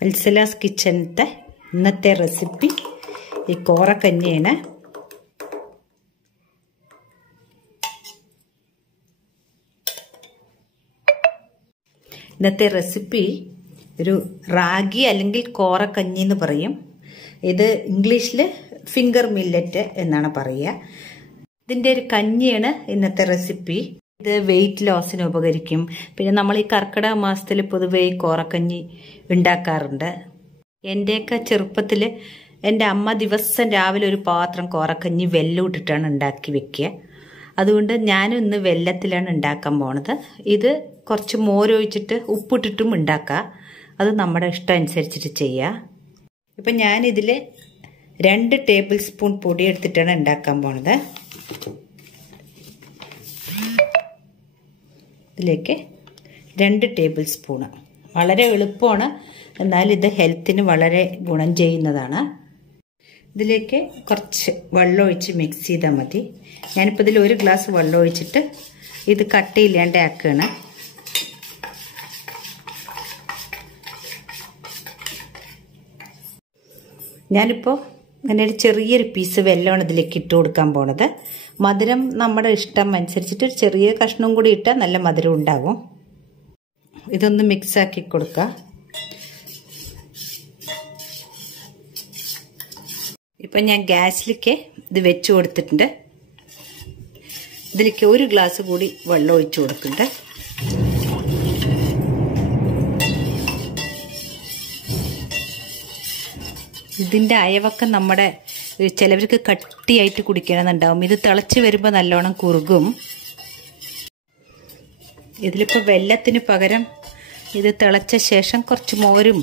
വത്സലാസ് കിച്ചണിലത്തെ ഇന്നത്തെ റെസിപ്പി ഈ കോറക്കഞ്ഞിയാണ്. ഇന്നത്തെ റെസിപ്പി ഒരു റാഗി അല്ലെങ്കിൽ കോറക്കഞ്ഞി എന്ന് പറയും. ഇത് ഇംഗ്ലീഷിൽ ഫിംഗർ മില്ലറ്റ് എന്നാണ് പറയുക. ഇതിൻ്റെ ഒരു കഞ്ഞിയാണ് ഇന്നത്തെ റെസിപ്പി. ഇത് വെയിറ്റ് ലോസിന് ഉപകരിക്കും. പിന്നെ നമ്മൾ ഈ കർക്കിടക മാസത്തിൽ പൊതുവേ കോറക്കഞ്ഞി ഉണ്ടാക്കാറുണ്ട്. എൻ്റെയൊക്കെ ചെറുപ്പത്തിൽ എൻ്റെ അമ്മ ദിവസം രാവിലെ ഒരു പാത്രം കോറക്കഞ്ഞി വെല്ലം ഇട്ടിട്ടാണ് ഉണ്ടാക്കി വെക്കുക. അതുകൊണ്ട് ഞാനും ഇന്ന് വെല്ലത്തിലാണ് ഉണ്ടാക്കാൻ പോണത്. ഇത് കുറച്ച് മോരൊഴിച്ചിട്ട് ഉപ്പിട്ടിട്ടും ഉണ്ടാക്കാം. അത് നമ്മുടെ ഇഷ്ടം അനുസരിച്ചിട്ട് ചെയ്യുക. ഇപ്പം ഞാനിതിൽ 2 ടേബിൾ സ്പൂൺ പൊടി എടുത്തിട്ടാണ് ഉണ്ടാക്കാൻ പോണത്. ഇതിലേക്ക് 2 ടേബിൾ സ്പൂണ്. വളരെ എളുപ്പമാണ്, എന്നാൽ ഇത് ഹെൽത്തിന് വളരെ ഗുണം ചെയ്യുന്നതാണ്. ഇതിലേക്ക് കുറച്ച് വെള്ളം ഒഴിച്ച് മിക്സ് ചെയ്താൽ മതി. ഞാനിപ്പോൾ ഇതിൽ 1 ഗ്ലാസ് വെള്ളം ഒഴിച്ചിട്ട് ഇത് കട്ടിയില്ലാണ്ട് ആക്കുകയാണ്. ഞാനിപ്പോൾ അങ്ങനെ ഒരു ചെറിയൊരു പീസ് വെല്ലമാണ് ഇതിലേക്ക് ഇട്ട് കൊടുക്കാൻ പോണത്. മധുരം നമ്മുടെ ഇഷ്ടം അനുസരിച്ചിട്ട് ഒരു ചെറിയ കഷ്ണവും കൂടി ഇട്ടാൽ നല്ല മധുരം ഉണ്ടാകും. ഇതൊന്ന് മിക്സാക്കി കൊടുക്കുക. ഇപ്പം ഞാൻ ഗ്യാസിലേക്ക് ഇത് വെച്ച് കൊടുത്തിട്ടുണ്ട്. ഇതിലേക്ക് 1 ഗ്ലാസ് കൂടി വെള്ളം ഒഴിച്ച് കൊടുക്കുന്നുണ്ട്. ഇതിൻ്റെ അയവൊക്കെ നമ്മുടെ ചിലവർക്ക് കട്ടിയായിട്ട് കുടിക്കണമെന്നുണ്ടാവും. ഇത് തിളച്ച് വരുമ്പോൾ നല്ലോണം കുറുകും. ഇതിലിപ്പോൾ വെല്ലത്തിന് പകരം ഇത് തിളച്ച ശേഷം കുറച്ച് മോരും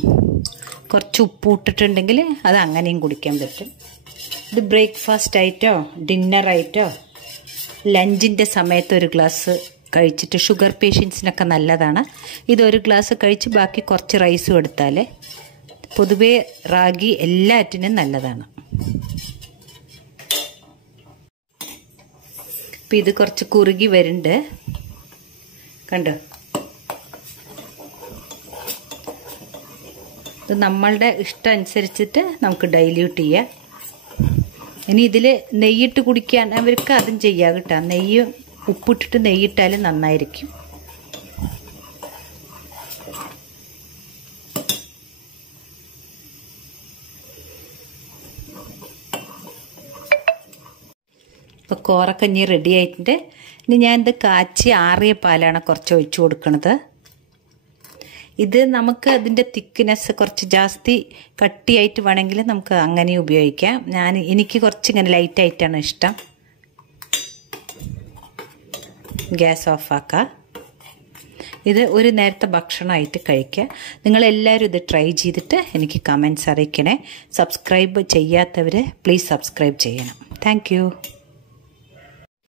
കുറച്ച് ഉപ്പ് ഇട്ടിട്ടുണ്ടെങ്കിൽ അത് അങ്ങനെയും കുടിക്കാൻ പറ്റും. ഇത് ബ്രേക്ക്ഫാസ്റ്റ് ആയിട്ടോ ഡിന്നറായിട്ടോ ലഞ്ചിൻ്റെ സമയത്ത് 1 ഗ്ലാസ് കഴിച്ചിട്ട് ഷുഗർ പേഷ്യൻസിനൊക്കെ നല്ലതാണ്. ഇത് 1 ഗ്ലാസ് കഴിച്ച് ബാക്കി കുറച്ച് റൈസും എടുത്താൽ പൊതുവേ റാഗി എല്ലാറ്റിനും നല്ലതാണ്. ഇപ്പം ഇത് കുറച്ച് കുറുകി വരുന്നുണ്ട്, കണ്ടോ? ഇത് നമ്മളുടെ ഇഷ്ടം അനുസരിച്ചിട്ട് നമുക്ക് ഡൈല്യൂട്ട് ചെയ്യാം. ഇനി ഇതിൽ നെയ്യിട്ട് കുടിക്കാൻ അവർക്ക് അതും ചെയ്യാം കേട്ടോ. നെയ്യ് ഉപ്പിട്ടിട്ട് നെയ്യിട്ടാലും നന്നായിരിക്കും. ഇപ്പോൾ കോറക്കഞ്ഞി റെഡി ആയിട്ടുണ്ട്. ഇനി ഞാനിത് കാച്ചി ആറിയ പാലാണ് കുറച്ച് ഒഴിച്ചു കൊടുക്കുന്നത്. ഇത് നമുക്ക് അതിൻ്റെ തിക്നെസ് കുറച്ച് ജാസ്തി കട്ടിയായിട്ട് വേണമെങ്കിൽ നമുക്ക് അങ്ങനെ ഉപയോഗിക്കാം. എനിക്ക് കുറച്ച് ഇങ്ങനെ ലൈറ്റായിട്ടാണ് ഇഷ്ടം. ഗ്യാസ് ഓഫാക്കുക. ഇത് ഒരു നേരത്തെ ഭക്ഷണമായിട്ട് കഴിക്കുക. നിങ്ങളെല്ലാവരും ഇത് ട്രൈ ചെയ്തിട്ട് എനിക്ക് കമൻറ്റ്സ് അറിയിക്കണേ. സബ്സ്ക്രൈബ് ചെയ്യാത്തവർ പ്ലീസ് സബ്സ്ക്രൈബ് ചെയ്യണം. Thank you.